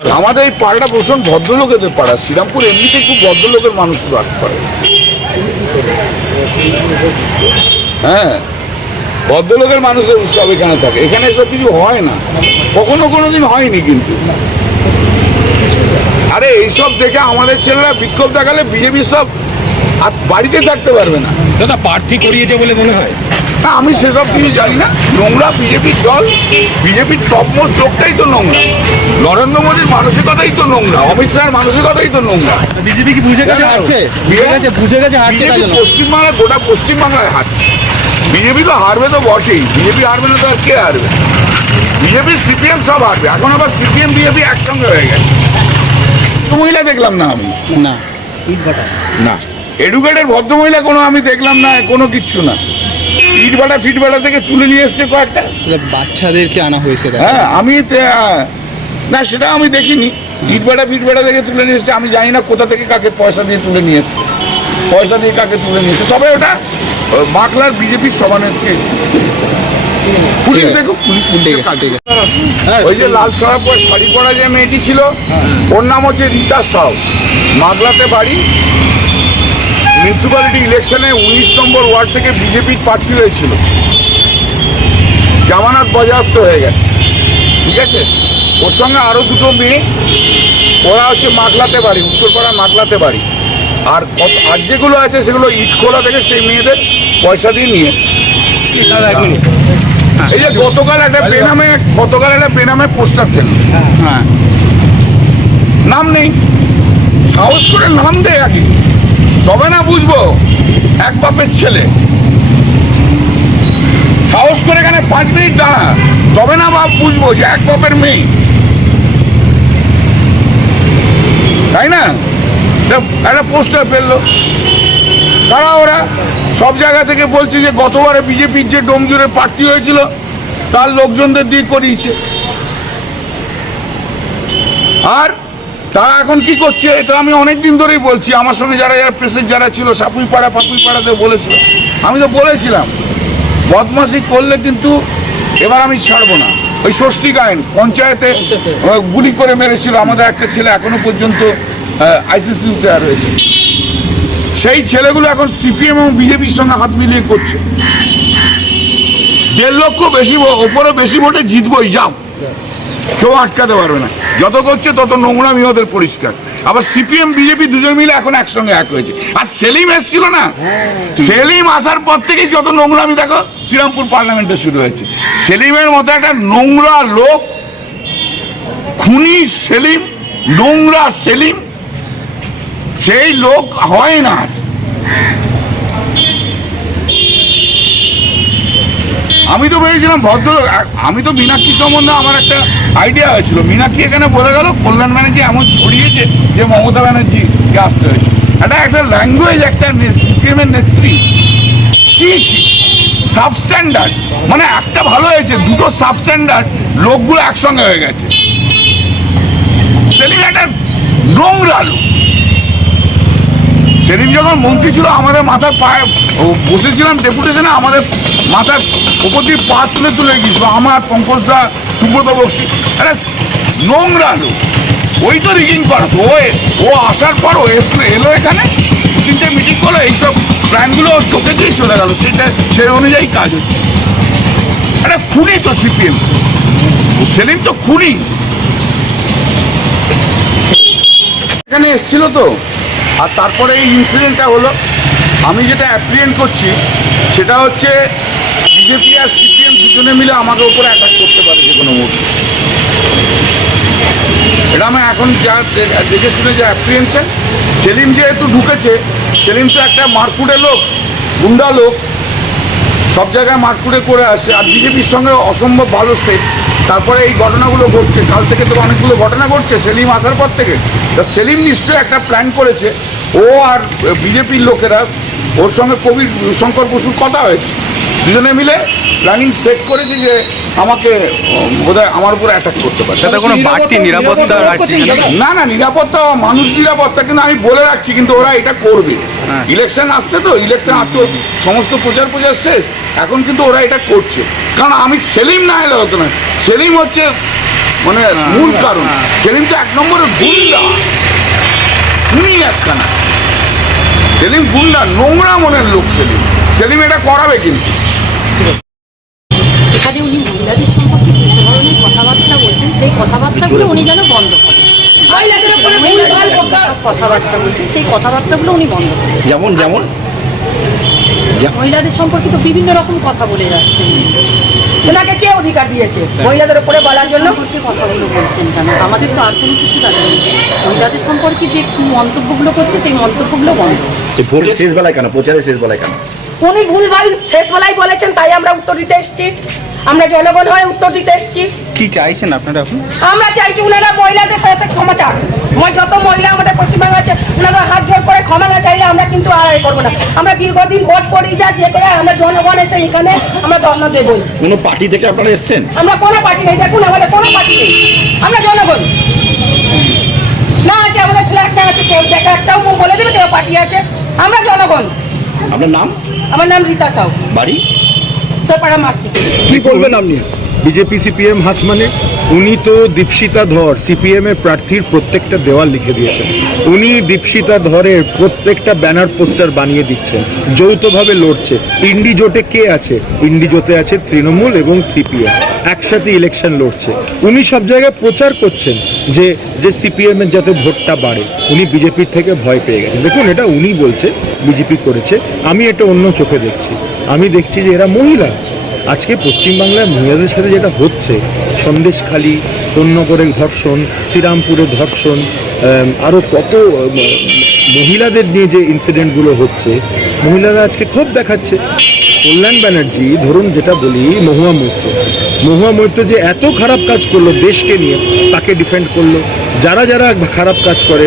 আমাদের এই পাড়াটা ভীষণ ভদ্রলোকেদের পাড়া। শ্রীরামপুর এমনিতেই খুব ভদ্রলোকের মানুষ বাস করে হ্যাঁ ভদ্রলোকের মানুষের উৎসব এখানে থাকে। এখানে এসব কিছু হয় না। কখনো কোনো দিন হয়নি কিন্তু। আরে, এইসব দেখে আমাদের ছেলেরা বিক্ষোভ দেখালে বিজেপি সব আর বাড়িতে থাকতে পারবে না। দাদা, প্রার্থী করিয়েছে বলে মনে হয়। না আমি সেসব কিছু জানি না। নোংরা বিজেপির দল বিজেপির টপমোস্ট লোকটাই তো নোংরা। নরেন্দ্র মোদীর মানসিকতাই তো নোংরা অমিত শাহের মানসিকতাই তো নোংরা। বিজেপি কি বুঝে গেছে হারছে বুঝে গেছে বুঝে গেছে হারছে পশ্চিমবাংলা গোটা পশ্চিমবাংলায় হারছে। বিজেপি তো হারবে তো বটেই। বিজেপি হারবে না তো আর কে হারবে? বিজেপি সিপিএম সব হারবে। এখন আবার সিপিএম বিজেপি একসঙ্গে হয়ে গেছে। মহিলা দেখলাম না আমি। না। না। এডুকেটেড ভদ্রমহিলা কোনো আমি দেখলাম না কোনো কিচ্ছু না। ইট বাটা ফিট বাটা থেকে তুলে নিয়ে এসছে কয়েকটা। বাচ্চাদেরকে আনা হয়েছে হ্যাঁ আমি না সেটা আমি দেখিনি। ইট বাটা ফিট বাটা থেকে তুলে নিয়ে এসছে আমি জানি না কোথা থেকে কাকে পয়সা দিয়ে তুলে নিয়ে এসছে। পয়সা দিয়ে কাকে তুলে নিয়ে এসছে। তবে ওটা আহ, বিজেপির সভানেত্রী। পুলিশ দেখো পুলিশ পুলিশের কাজ। ঠিক ওই যে লাল সরা পরে শাড়ি পরা যে মেয়েটি ছিল ওর নাম হচ্ছে রীতা সাউ। মাগলাতে বাড়ি মিউনিসিপ্যালিটি ইলেকশনে উনিশ নম্বর ওয়ার্ড থেকে বিজেপির প্রার্থী হয়েছিল। জামানত বাজেয়াপ্ত হয়ে গেছে। ঠিক আছে? ওর সঙ্গে আরও দুটো মেয়ে। ওরা হচ্ছে মাগলাতে বাড়ি উত্তরপাড়া মাগলাতে বাড়ি। আর আর যেগুলো আছে সেগুলো ইটখোলা থেকে সেই মেয়েদের পয়সা দিয়ে নিয়ে এসছে। দাদা এই যে গতকাল একটা বেনামে গতকাল একটা বেনামে পোস্টার ফেল হ্যাঁ। নাম নেই। সাহস করে নাম দে আগে। তবে না বুঝব? এক বাপের ছেলে। সাহস করে এখানে পাঁচ মিনিট দাঁড়া তবে না বাপ, বুঝব যে এক বাপের মেয়ে। তাই না? একটা পোস্টার ফেলল। তারা ওরা? সব জায়গা থেকে বলছে যে গতবারে বিজেপির যে ডোমজুরে প্রার্থী হয়েছিল, তার লোকজনদের দিয়ে করিয়েছে। আর তারা এখন কি করছে এটা আমি অনেক দিন ধরেই বলছি। আমার সঙ্গে যারা যারা প্রেসের যারা ছিল সাপুই পাড়া পাপুই পাড়াতে বলেছিল। আমি তো বলেছিলাম বদমাসি করলে কিন্তু এবার আমি ছাড়বো না। ওই ষষ্ঠী গায়ন পঞ্চায়েতে। গুলি করে মেরেছিল আমাদের একটা ছেলে এখনও পর্যন্ত আইসিসিউতে রয়েছে। সেই ছেলেগুলো এখন সিপিএম এবং বিজেপির সঙ্গে হাত মিলিয়ে করছে। দেড় লক্ষ বেশি ওপরে বেশি ভোটে জিতবই যাও। কেউ আটকাতে পারবে না। যত করছে তত নোংরামি ওদের পরিষ্কার। আবার সিপিএম বিজেপি দুজন মিলে এখন একসঙ্গে এক হয়েছে। আর সেলিম এসছিল না? সেলিম আসার পর থেকেই যত নোংরামি দেখো শ্রীরামপুর পার্লামেন্টে শুরু হয়েছে। সেলিমের মতো একটা নোংরা লোক খুনি সেলিম নোংরা সেলিম সেই লোক হয় না। আমি তো ভেবেছিলাম ভদ্র আমি তো মীনাক্ষী সম্বন্ধে আমার একটা আইডিয়া হয়েছিল। মীনাক্ষী এখানে বলে গেল, কল্যাণ ব্যানার্জি এমন ছড়িয়েছে যে মমতা ব্যানার্জিকে আসতে হয়েছে এটা একটা ল্যাঙ্গুয়েজ একটা সিপিএমের নেত্রী। ছি ছি সাবস্ট্যান্ডার্ড মানে একটা ভালো হয়েছে, দুটো সাবস্ট্যান্ডার্ড লোকগুলো একসঙ্গে হয়ে গেছে। সেলিম একটা নোংরা লোক। সেদিন যখন মন্ত্রী ছিল, আমাদের মাথার পায়ে বসেছিলাম ডেপুটেশনে আমাদের মাথার ওপর দিয়ে পা তুলে তুলে গিয়েছিল। আমার পঙ্কজ দা সুব্রত বক্সি। আরে, নোংরা লোক। ওই তো রিগিং করাতো ও ও আসার পর ও এলো এখানে। তিনটে মিটিং করল, এইসব প্ল্যানগুলো চোখে দিয়ে চলে গেল। সেটা সেই অনুযায়ী কাজ হচ্ছে। আরে, খুনি তো সিপিএম। সেলিম তো খুনি। এখানে এসেছিল তো। আর তারপরে এই ইনসিডেন্টটা হলো। আমি যেটা অ্যাপ্রিয়েন্ট করছি, সেটা হচ্ছে বিজেপি আর সিপিএম দুজনে মিলে আমাকে উপরে অ্যাটাক করতে পারে যে কোনো মুহূর্তে। এটা আমি এখন যা দেখে শুনে যে অ্যাপ্রিয়েনশন সেলিম যেহেতু ঢুকেছে, সেলিম তো একটা মারকুটে লোক, গুন্ডা লোক। সব জায়গায় মারকুটে করে আসে, আর বিজেপির সঙ্গে অসম্ভব ভালো সেট তারপরে এই ঘটনাগুলো ঘটছে, কাল থেকে তো অনেকগুলো ঘটনা ঘটছে, সেলিম আসার পর থেকে। তা সেলিম নিশ্চয়ই একটা প্ল্যান করেছে, ও আর বিজেপির লোকেরা, ওর সঙ্গে কবি শঙ্কর বসুর কথা হয়েছে। দুজনে মিলে প্ল্যানিং সেট করেছে যে আমাকে বোধহয় আমার উপরে অ্যাটাক করতে পারে। দাদা কোনো বাড়তি নিরাপত্তা রাখছে না না না নিরাপত্তা মানুষ নিরাপত্তা কিন্তু আমি বলে রাখছি কিন্তু ওরা এটা করবে। হ্যাঁ। ইলেকশন আসছে তো ইলেকশন আর তো সমস্ত প্রচার প্রচার শেষ। এখন কিন্তু ওরা এটা করছে। কারণ আমি সেলিম না এলে হতো না। সেলিম হচ্ছে মানে মূল কারণ। সেলিম তো এক নম্বরে গুন্ডা। উনি একখানা। সেলিম গুন্ডা নোংরা মনের লোক সেলিম। সেলিম এটা করাবে কিন্তু। এখানে উনি মহিলাদের সম্পর্কে যে ধরনের কথাবার্তা বলছেন সেই কথাবার্তাগুলো উনি যেন বন্ধ করেন। কথাবার্তা বলছেন সেই কথাবার্তাগুলো উনি বন্ধ করেন। যেমন যেমন? মহিলাদের সম্পর্কিত বিভিন্ন রকম কথা বলে যাচ্ছেন। ওনাকে কে অধিকার দিয়েছে? মহিলাদের উপরে বলার জন্য? সম্পর্কে কথাগুলো বলছেন কেন? আমাদের তো আর কোনো কিছু নেই। মহিলাদের সম্পর্কে যে মন্তব্যগুলো করছে সেই মন্তব্যগুলো বন্ধ। শেষ বেলায় কেন? প্রচারের শেষ বেলায় কেন? উনি ভুলভাল শেষ বেলায় বলেছেন তাই আমরা উত্তর দিতে এসেছি। আমরা জনগণ হয়ে উত্তর দিতে এসেছি। কি চাইছেন আপনারা এখন? আমরা চাইছি ওনারা মহিলাদের সাথে ক্ষমা চান মই যত মহিলা আমাদের পশ্চিমবঙ্গে আছে ওনাদের হাত জোর করে ক্ষমা না চাইলে আমরা কিন্তু আর এ করব না। আমরা দীর্ঘদিন ভোট করি যা দিয়ে করে আমরা জনগণ এসে এখানে আমরা ধর্ণা দেবই কোনো পার্টি থেকে আপনারা এসছেন? আমরা কোনো পার্টি নেই দেখুন আমাদের কোনো পার্টি নেই। আমরা জনগণ। না আছে আমাদের ফ্ল্যাগটা আছে কেউ দেখা একটাও বলে দেবে কেউ পার্টি আছে। আমরা জনগণ। আপনার নাম? আমার নাম রীতা সাউ। বাড়ি? তোরপাড়া মার্কেট কি বলবেন আপনি? বিজেপি সিপিএম হাত মানে? উনি তো দীপশিতা ধর সিপিএম এর প্রার্থীর প্রত্যেকটা দেওয়াল লিখে দিয়েছেন। উনি দীপশিতা ধরের প্রত্যেকটা ব্যানার পোস্টার বানিয়ে দিচ্ছেন যৌথভাবে লড়ছে। ইন্ডি জোটে কে আছে? ইন্ডি জোটে আছে তৃণমূল এবং সিপিএম। একসাথে ইলেকশন লড়ছে। উনি সব জায়গায় প্রচার করছেন যে যে সিপিএম এর যাতে ভোটটা বাড়ে। উনি বিজেপির থেকে ভয় পেয়ে গেছেন। দেখুন এটা উনি বলছে বিজেপি করেছে, আমি এটা অন্য চোখে দেখছি। আমি দেখছি যে এরা মহিলা। আজকে পশ্চিমবাংলায় মহিলাদের সাথে যেটা হচ্ছে, সন্দেশখালী কন্যগড়ে ধর্ষণ শ্রীরামপুরে ধর্ষণ আরও কত মহিলাদের নিয়ে যে ইনসিডেন্টগুলো হচ্ছে, মহিলারা আজকে ক্ষোভ দেখাচ্ছে। কল্যাণ ব্যানার্জি, ধরুন যেটা বলি, মহুয়া মৈত্র। মহুয়া মৈত্র যে এত খারাপ কাজ করল দেশকে নিয়ে, তাকে ডিফেন্ড করল। যারা যারা খারাপ কাজ করে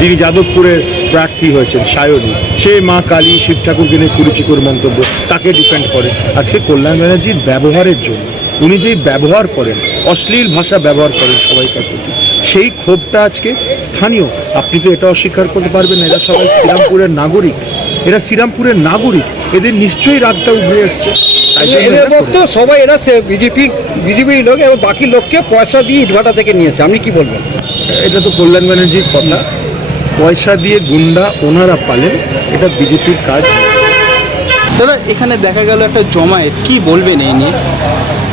যিনি যাদবপুরের প্রার্থী হয়েছেন সায়নী সে মা কালী শিব ঠাকুরকে নিয়ে কুরুচিকর মন্তব্য তাকে ডিপেন্ড করে। আজকে কল্যাণ ব্যানার্জির ব্যবহারের জন্য উনি যেই ব্যবহার করেন অশ্লীল ভাষা ব্যবহার করেন সবাইকার প্রতি সেই ক্ষোভটা আজকে স্থানীয় আপনি তো এটা অস্বীকার করতে পারবেন এরা সবাই শ্রীরামপুরের নাগরিক এরা শ্রীরামপুরের নাগরিক এদের নিশ্চয়ই রাগটা উঠে এসছে এদের করেছে। সবাই এরা বিজেপি বিজেপির লোক এবং বাকি লোককে পয়সা দিয়ে ইটভাটা থেকে নিয়েছে আপনি কি বলবেন? এটা তো কল্যাণ ব্যানার্জির কথা। পয়সা দিয়ে গুন্ডা ওনারা পালেন এটা বিজেপির কাজ। দাদা এখানে দেখা গেল একটা জমায়েত কি বলবেন এই নিয়ে?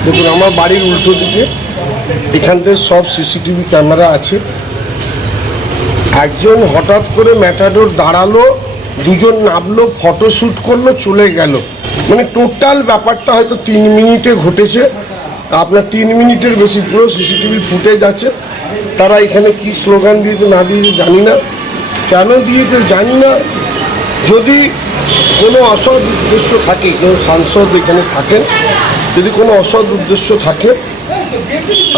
দেখুন আমার বাড়ির উল্টো দিকে এখানতে সব সিসিটিভি ক্যামেরা আছে। একজন হঠাৎ করে ম্যাটাডোর দাঁড়াল দুজন নামলো ফটো শ্যুট করল চলে গেল। মানে টোটাল ব্যাপারটা হয়তো তিন মিনিটে ঘটেছে। আপনার তিন মিনিটের বেশি পুরো সিসিটিভি ফুটেজ আছে। তারা এখানে কি স্লোগান দিয়েছে না দিয়েছে জানি না। কেন দিয়েছে জানি না। যদি কোনো অসৎ উদ্দেশ্য থাকে কোনো সাংসদ এখানে থাকেন, যদি কোনো অসৎ উদ্দেশ্য থাকে,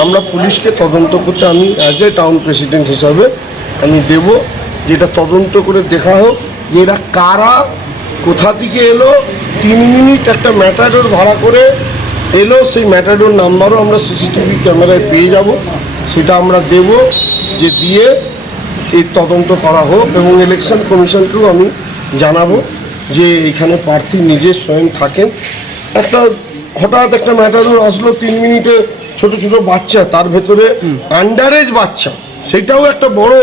আমরা পুলিশকে তদন্ত করতে, আমি অ্যাজ এ টাউন প্রেসিডেন্ট হিসাবে আমি দেব, যেটা তদন্ত করে দেখা হোক যে এরা কারা, কোথা থেকে এলো, তিন মিনিট একটা ম্যাটাডোর ভাড়া করে এলো, সেই ম্যাটাডোর নাম্বারও আমরা সিসিটিভি ক্যামেরায় পেয়ে যাব, সেটা আমরা দেব, যে দিয়ে এই তদন্ত করা হোক এবং ইলেকশন কমিশনকেও আমি জানাব যে এখানে প্রার্থী নিজে স্বয়ং থাকেন। একটা হঠাৎ একটা ম্যাটার আসলো তিন মিনিটে ছোট ছোট বাচ্চা, তার ভেতরে আন্ডারেজ বাচ্চা। সেটাও একটা বড়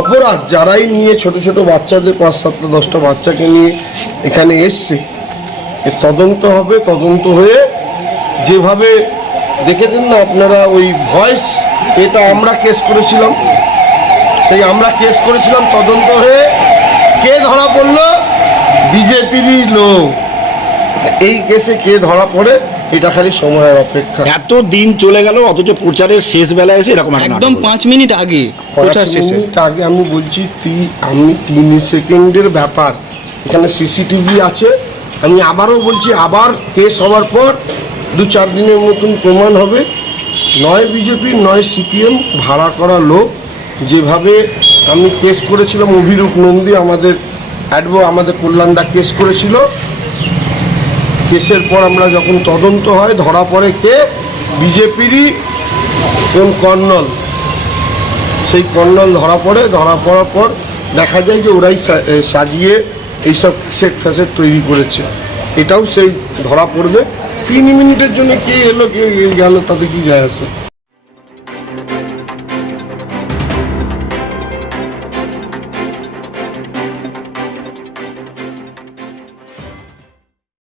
অপরাধ। যারাই নিয়ে ছোট ছোট বাচ্চাদের, পাঁচ সাতটা, দশটা বাচ্চাকে নিয়ে এখানে এসছে। এর তদন্ত হবে, তদন্ত হয়ে যেভাবে দেখেছেন না আপনারা ওই ভয়েস এটা আমরা কেস করেছিলাম। সেই আমরা কেস করেছিলাম তদন্ত হয়ে। কে ধরা পড়ল? বিজেপিরই লোক। এই কেসে কে ধরা পড়ে এটা খালি সময়ের অপেক্ষা। এত দিন চলে গেল অথচ প্রচারের শেষ বেলায় এসে এরকম একদম পাঁচ মিনিট আগে প্রচার শেষে। মিনিট আগে আমি বলছি আমি তিন সেকেন্ডের ব্যাপার। এখানে সিসিটিভি আছে। আমি আবারও বলছি আবার কেস হওয়ার পর দু চার দিনের মতন প্রমাণ হবে। নয় বিজেপি নয় সিপিএম ভাড়া করা লোক। যেভাবে আমি কেস করেছিলাম, অভিরূপ নন্দী আমাদের অ্যাডভো আমাদের কল্যাণদা কেস করেছিল। কেসের পর আমরা যখন তদন্ত হয়, ধরা পড়ে কে? বিজেপিরই কোন কর্নল। সেই কর্নল ধরা পড়ে, ধরা পড়ার পর দেখা যায় যে ওরাই সাজিয়ে এইসব ফ্যাসেট ফ্যাসেট তৈরি করেছে। এটাও সেই ধরা পড়বে। তিন মিনিটের জন্য কে এলো, কে গেল, তাতে কি যায় আসে?